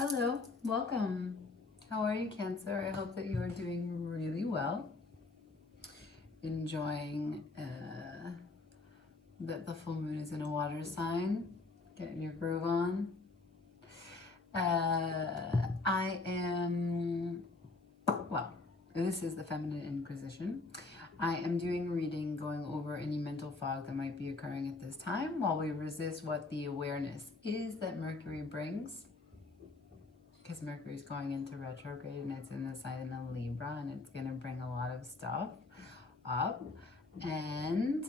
Hello, welcome. How are you, Cancer? I hope that you are doing really well. Enjoying that the full moon is in a water sign. Getting your groove on. This is the Feminine Inquisition. I am doing reading, going over any mental fog that might be occurring at this time while we resist what the awareness is that Mercury brings. Because Mercury is going into retrograde and it's in the sign of Libra, and it's going to bring a lot of stuff up. And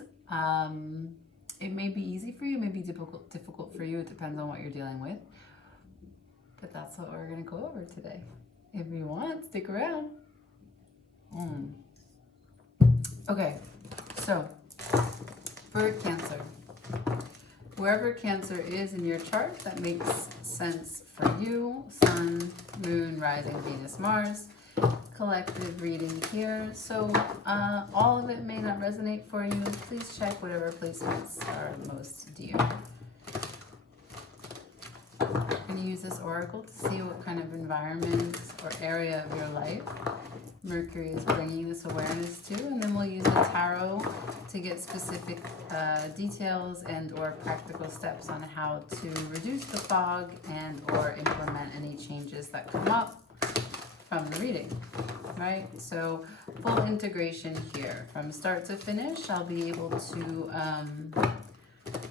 it may be easy for you, it may be difficult for you. It depends on what you're dealing with. But that's what we're going to go over today. If you want, stick around. Okay, so for Cancer, wherever Cancer is in your chart, that makes sense for you. Sun, Moon, Rising, Venus, Mars. Collective reading here. So all of it may not resonate for you. Please check whatever placements are most dear. I'm going to use this oracle to see what kind of environment or area of your life Mercury is bringing this awareness to, and then we'll use the tarot to get specific details and or practical steps on how to reduce the fog and or implement any changes that come up from the reading, right? So full integration here from start to finish. I'll be able to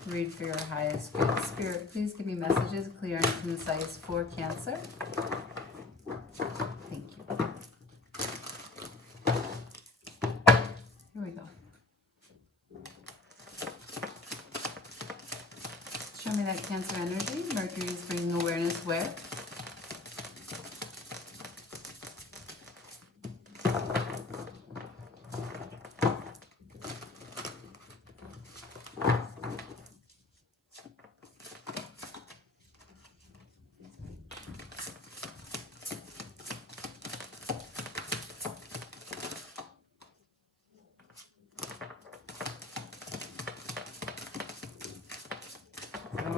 read for your highest good. Spirit, please give me messages clear and concise for Cancer. Thank you. Here we go. Show me that Cancer energy. Mercury is bringing awareness where?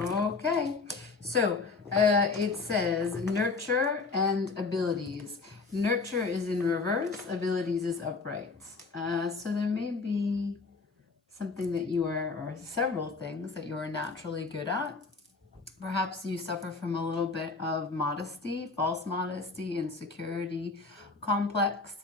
Okay, so it says nurture and abilities. Nurture is in reverse, abilities is upright. So there may be something that you are, or several things that you are naturally good at. Perhaps you suffer from a little bit of modesty, false modesty, insecurity, complex.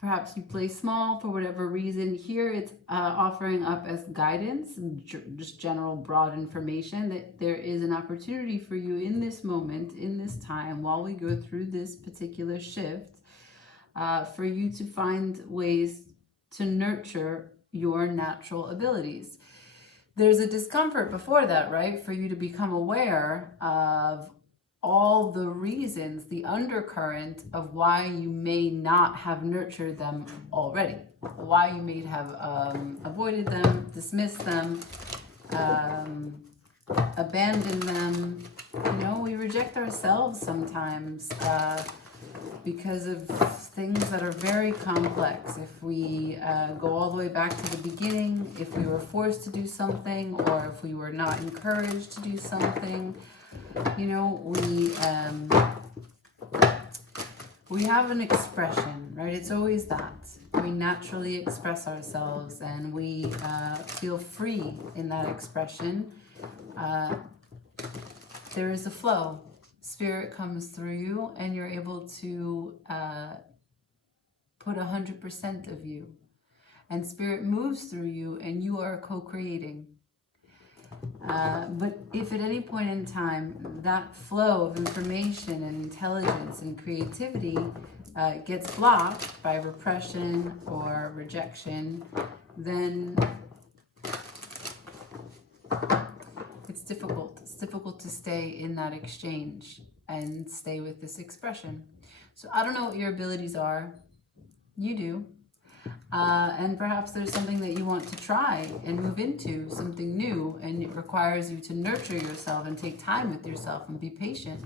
Perhaps you play small for whatever reason. Here it's offering up as guidance, just general broad information that there is an opportunity for you in this moment, in this time, while we go through this particular shift, for you to find ways to nurture your natural abilities. There's a discomfort before that, right? For you to become aware of all the reasons, the undercurrent of why you may not have nurtured them already, why you may have avoided them, dismissed them, abandoned them. You know, we reject ourselves sometimes because of things that are very complex. If we go all the way back to the beginning, if we were forced to do something, or if we were not encouraged to do something, you know, we have an expression, right? It's always that. We naturally express ourselves, and we feel free in that expression. There is a flow. Spirit comes through you, and you're able to put 100% of you. And Spirit moves through you, and you are co-creating. But if at any point in time that flow of information and intelligence and creativity gets blocked by repression or rejection, then it's difficult. It's difficult to stay in that exchange and stay with this expression. So I don't know what your abilities are. You do. And perhaps there's something that you want to try and move into, something new, and it requires you to nurture yourself and take time with yourself and be patient,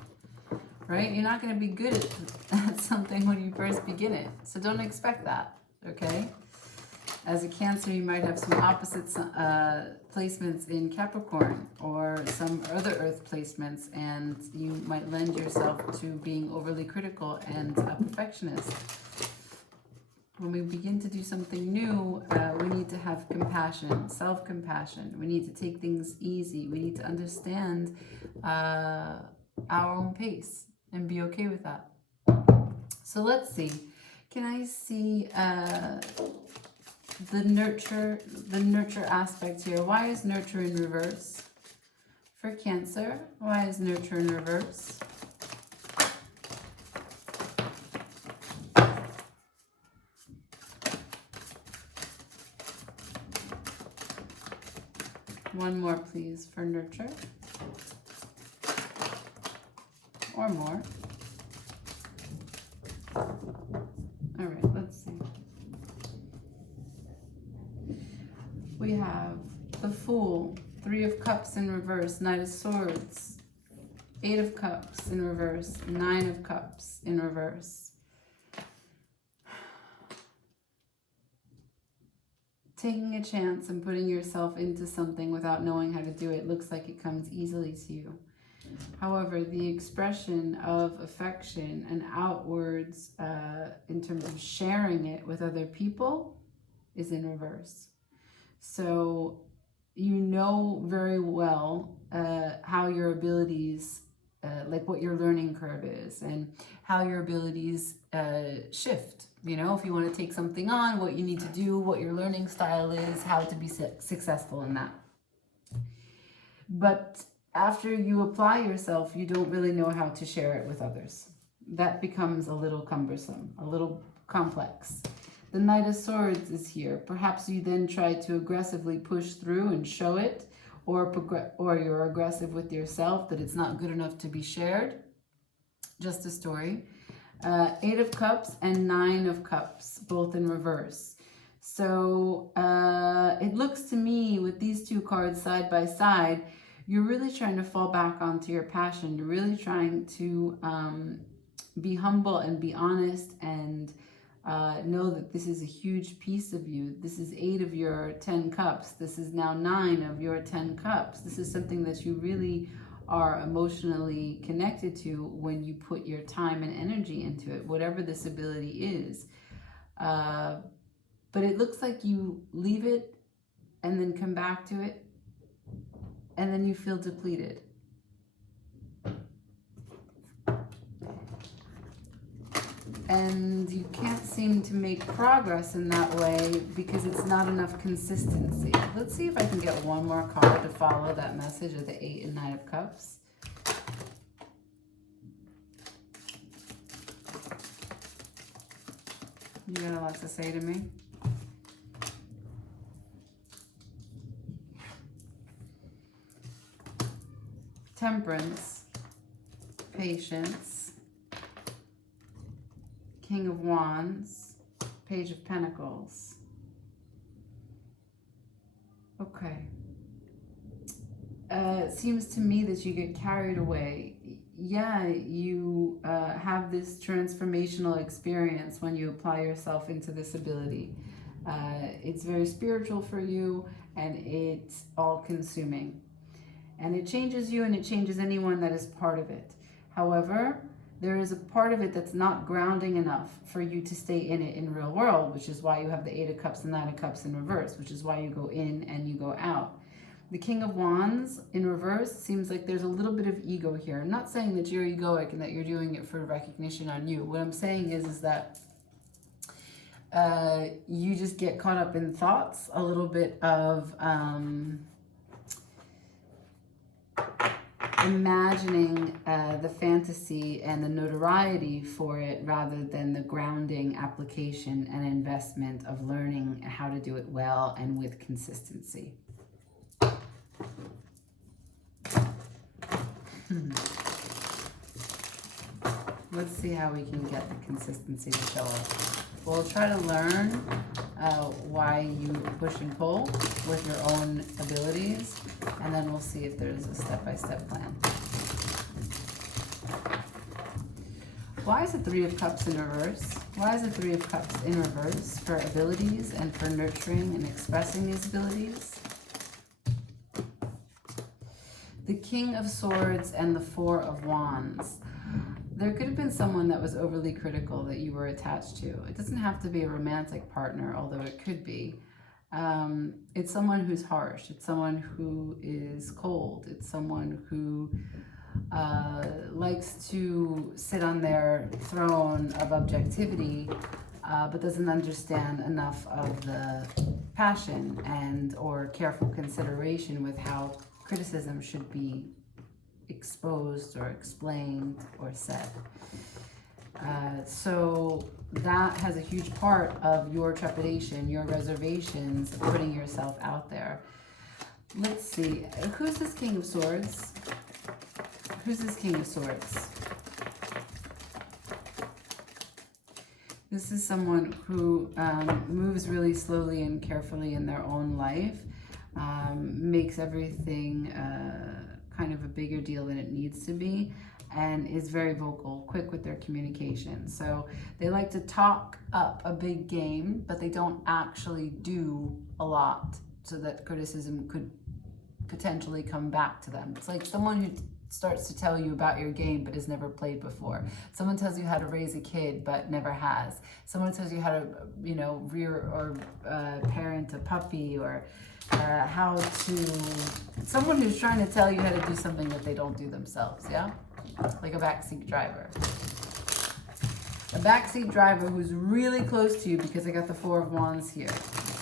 right? You're not going to be good at something when you first begin it, so don't expect that, okay? As a Cancer, you might have some opposite placements in Capricorn or some other Earth placements, and you might lend yourself to being overly critical and a perfectionist. When we begin to do something new, we need to have compassion, self-compassion. We need to take things easy. We need to understand our own pace and be okay with that. So let's see. Can I see the nurture aspect here? Why is nurture in reverse? For Cancer, why is nurture in reverse? One more, please, for nurture. Or more. All right, let's see. We have the Fool, 3 of Cups in reverse, Knight of Swords, 8 of Cups in reverse, 9 of Cups in reverse. Taking a chance and putting yourself into something without knowing how to do it looks like it comes easily to you. However, the expression of affection and outwards in terms of sharing it with other people is in reverse. So you know very well how your abilities, like what your learning curve is and how your abilities shift. You know, if you want to take something on, what you need to do, what your learning style is, how to be successful in that. But after you apply yourself, you don't really know how to share it with others. That becomes a little cumbersome, a little complex. The Knight of Swords is here. Perhaps you then try to aggressively push through and show it, or you're aggressive with yourself that it's not good enough to be shared. Just a story. 8 of Cups and 9 of Cups, both in reverse. So it looks to me with these two cards side by side, you're really trying to fall back onto your passion. You're really trying to be humble and be honest and know that this is a huge piece of you. This is 8 of your 10 cups. This is now 9 of your 10 cups. This is something that you really are emotionally connected to when you put your time and energy into it, whatever this ability is. But it looks like you leave it and then come back to it, and then you feel depleted. And you can't seem to make progress in that way because it's not enough consistency. Let's see if I can get one more card to follow that message of the 8 and 9 of Cups. You got a lot to say to me. Temperance, patience, King of Wands, Page of Pentacles. Okay. It seems to me that you get carried away. Yeah, you have this transformational experience when you apply yourself into this ability. It's very spiritual for you, and it's all-consuming. And it changes you, and it changes anyone that is part of it. However, there is a part of it that's not grounding enough for you to stay in it in real world, which is why you have the 8 of Cups and 9 of Cups in reverse, which is why you go in and you go out. The King of Wands in reverse seems like there's a little bit of ego here. I'm not saying that you're egoic and that you're doing it for recognition on you. What I'm saying is that you just get caught up in thoughts, a little bit of imagining the fantasy and the notoriety for it rather than the grounding application and investment of learning how to do it well and with consistency. Let's see how we can get the consistency to show up. We'll try to learn why you push and pull with your own abilities, and then we'll see if there's a step-by-step plan. Why is the 3 of Cups in reverse? Why is the Three of Cups in reverse for abilities and for nurturing and expressing these abilities? The King of Swords and the Four of Wands. There could have been someone that was overly critical that you were attached to. It doesn't have to be a romantic partner, although it could be. It's someone who's harsh. It's someone who is cold. It's someone who likes to sit on their throne of objectivity, but doesn't understand enough of the passion and or careful consideration with how criticism should be exposed or explained or said. So that has a huge part of your trepidation, your reservations, of putting yourself out there. Let's see, who's this King of Swords? Who's this King of Swords? This is someone who moves really slowly and carefully in their own life, makes everything kind of a bigger deal than it needs to be, and is very vocal, quick with their communication. So they like to talk up a big game, but they don't actually do a lot so that criticism could potentially come back to them. It's like someone who starts to tell you about your game but has never played before. Someone tells you how to raise a kid but never has. Someone tells you how to, rear or parent a puppy, or how to, someone who's trying to tell you how to do something that they don't do themselves, yeah? Like a backseat driver. A backseat driver who's really close to you, because I got the Four of Wands here.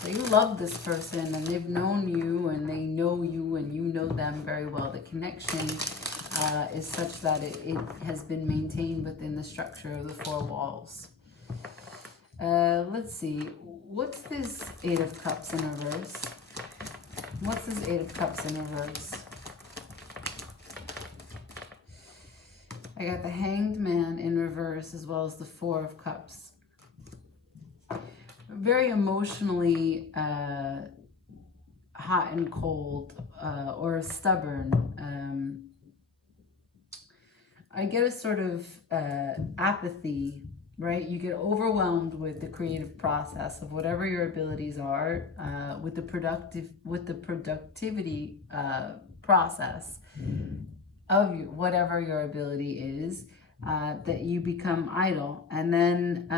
So you love this person and they've known you and they know you and you know them very well. The connection is such that it has been maintained within the structure of the four walls. Let's see, what's this Eight of Cups in reverse? What's this Eight of Cups in reverse? I got the Hanged Man in reverse as well as the Four of Cups. Very emotionally hot and cold, or stubborn. I get a sort of apathy, right? You get overwhelmed with the creative process of whatever your abilities are, with the productivity process of whatever your ability is, that you become idle. And then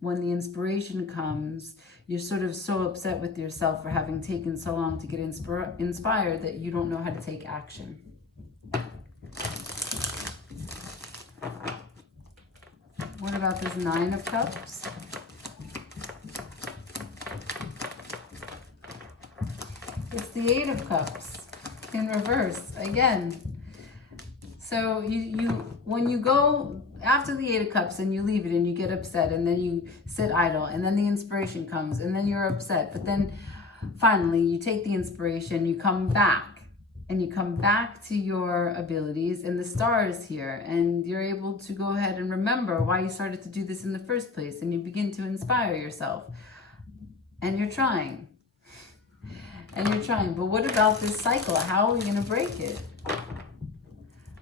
when the inspiration comes, you're sort of so upset with yourself for having taken so long to get inspired that you don't know how to take action. What about this Nine of Cups? It's the Eight of Cups in reverse again. So when you go after the Eight of Cups and you leave it and you get upset and then you sit idle and then the inspiration comes and then you're upset, but then finally you take the inspiration, you come back and you come back to your abilities and the star is here and you're able to go ahead and remember why you started to do this in the first place, and you begin to inspire yourself and you're trying but what about this cycle? How are we going to break it?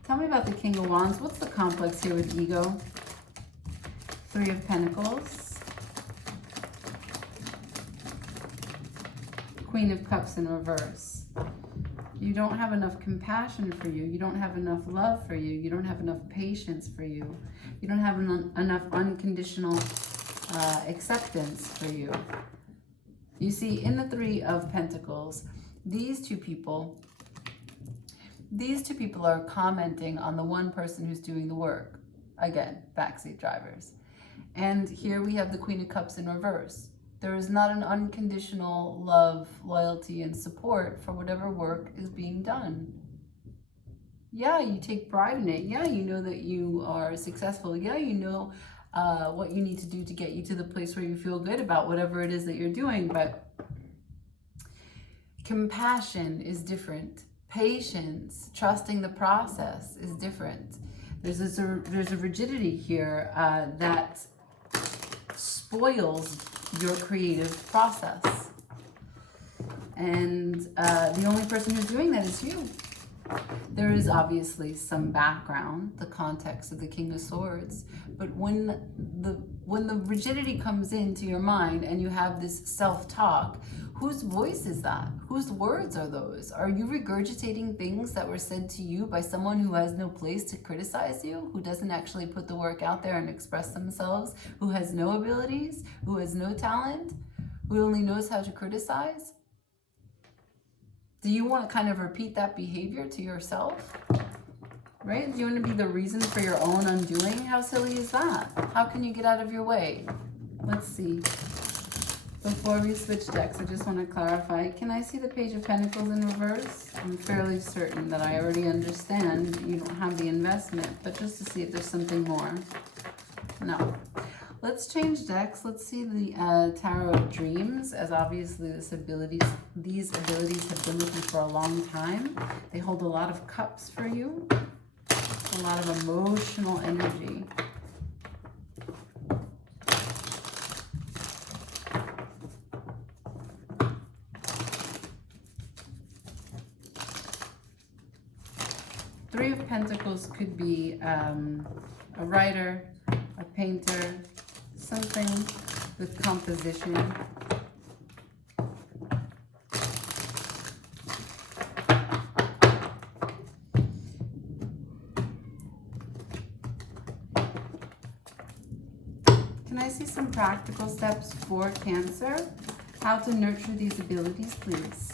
Tell me about the King of Wands. What's the complex here with ego? Three of Pentacles. Queen of Cups in reverse. You don't have enough compassion for you. You don't have enough love for you. You don't have enough patience for you. You don't have enough unconditional acceptance for you. You see, in the Three of Pentacles, these two people are commenting on the one person who's doing the work. Again, backseat drivers. And here we have the Queen of Cups in reverse. There is not an unconditional love, loyalty, and support for whatever work is being done. Yeah, you take pride in it. Yeah, you know that you are successful. Yeah, you know what you need to do to get you to the place where you feel good about whatever it is that you're doing. But compassion is different. Patience, trusting the process is different. There's a rigidity here that spoils your creative process. And the only person who's doing that is you. There is obviously some background, the context of the King of Swords, but when when the rigidity comes into your mind and you have this self-talk, whose voice is that? Whose words are those? Are you regurgitating things that were said to you by someone who has no place to criticize you, who doesn't actually put the work out there and express themselves, who has no abilities, who has no talent, who only knows how to criticize? Do you want to kind of repeat that behavior to yourself? Right? Do you want to be the reason for your own undoing? How silly is that? How can you get out of your way? Let's see. Before we switch decks, I just want to clarify. Can I see the Page of Pentacles in reverse? I'm fairly certain that I already understand you don't have the investment, but just to see if there's something more. No. Let's change decks. Let's see the Tarot of Dreams, as obviously these abilities have been with you for a long time. They hold a lot of cups for you, a lot of emotional energy. Three of Pentacles could be a writer, a painter, something with composition. Can I see some practical steps for Cancer? How to nurture these abilities, please.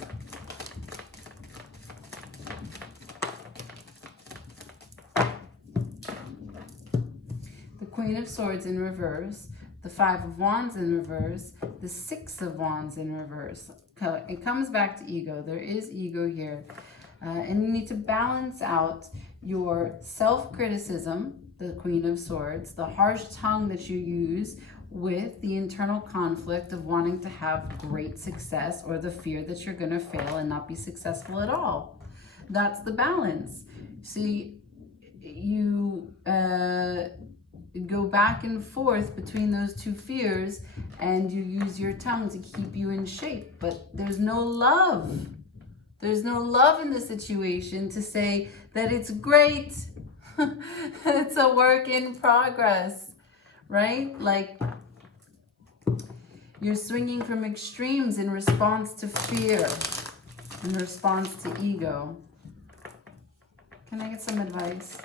Queen of Swords in reverse, the Five of Wands in reverse, the Six of Wands in reverse. It comes back to ego. There is ego here. And you need to balance out your self-criticism, the Queen of Swords, the harsh tongue that you use, with the internal conflict of wanting to have great success, or the fear that you're going to fail and not be successful at all. That's the balance. See, you go back and forth between those two fears, and you use your tongue to keep you in shape, but there's no love. There's no love in the situation to say that it's great. It's a work in progress, right? Like, you're swinging from extremes in response to fear, in response to ego. Can I get some advice?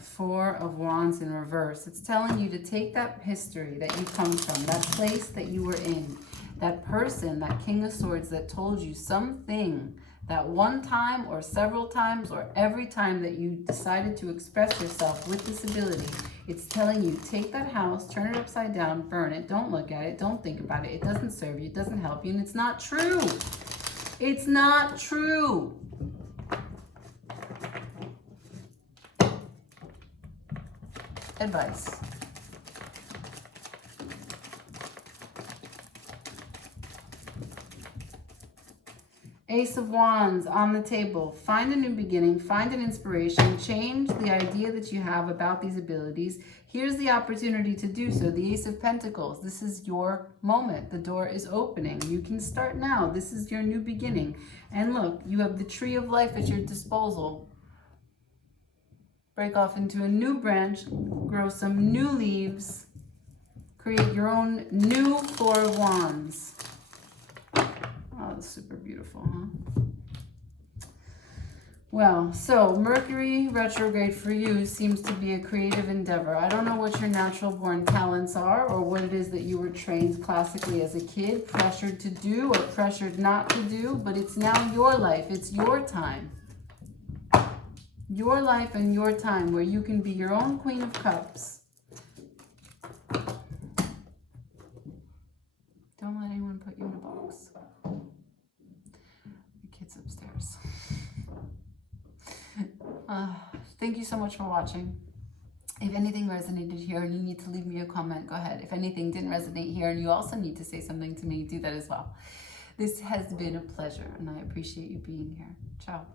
Four of Wands in reverse. It's telling you to take that history that you come from, that place that you were in, that person, that King of Swords that told you something, that one time or several times or every time that you decided to express yourself with this ability. It's telling you, take that house, turn it upside down, burn it, don't look at it, don't think about it. It doesn't serve you, it doesn't help you, and it's not true. It's not true. Advice. Ace of Wands on the table. Find a new beginning, find an inspiration, change the idea that you have about these abilities. Here's the opportunity to do so. The Ace of Pentacles. This is your moment. The door is opening. You can start now. This is your new beginning. And look, you have the Tree of Life at your disposal. Break off into a new branch, grow some new leaves, create your own new Four of Wands. Oh, that's super beautiful, huh? Well, so Mercury retrograde for you seems to be a creative endeavor. I don't know what your natural born talents are, or what it is that you were trained classically as a kid, pressured to do or pressured not to do, but it's now your life. It's your time. Your life and your time, where you can be your own Queen of Cups. Don't let anyone put you in a box. The kid's upstairs. Thank you so much for watching. If anything resonated here and you need to leave me a comment, go ahead. If anything didn't resonate here and you also need to say something to me, do that as well. This has been a pleasure, and I appreciate you being here. Ciao.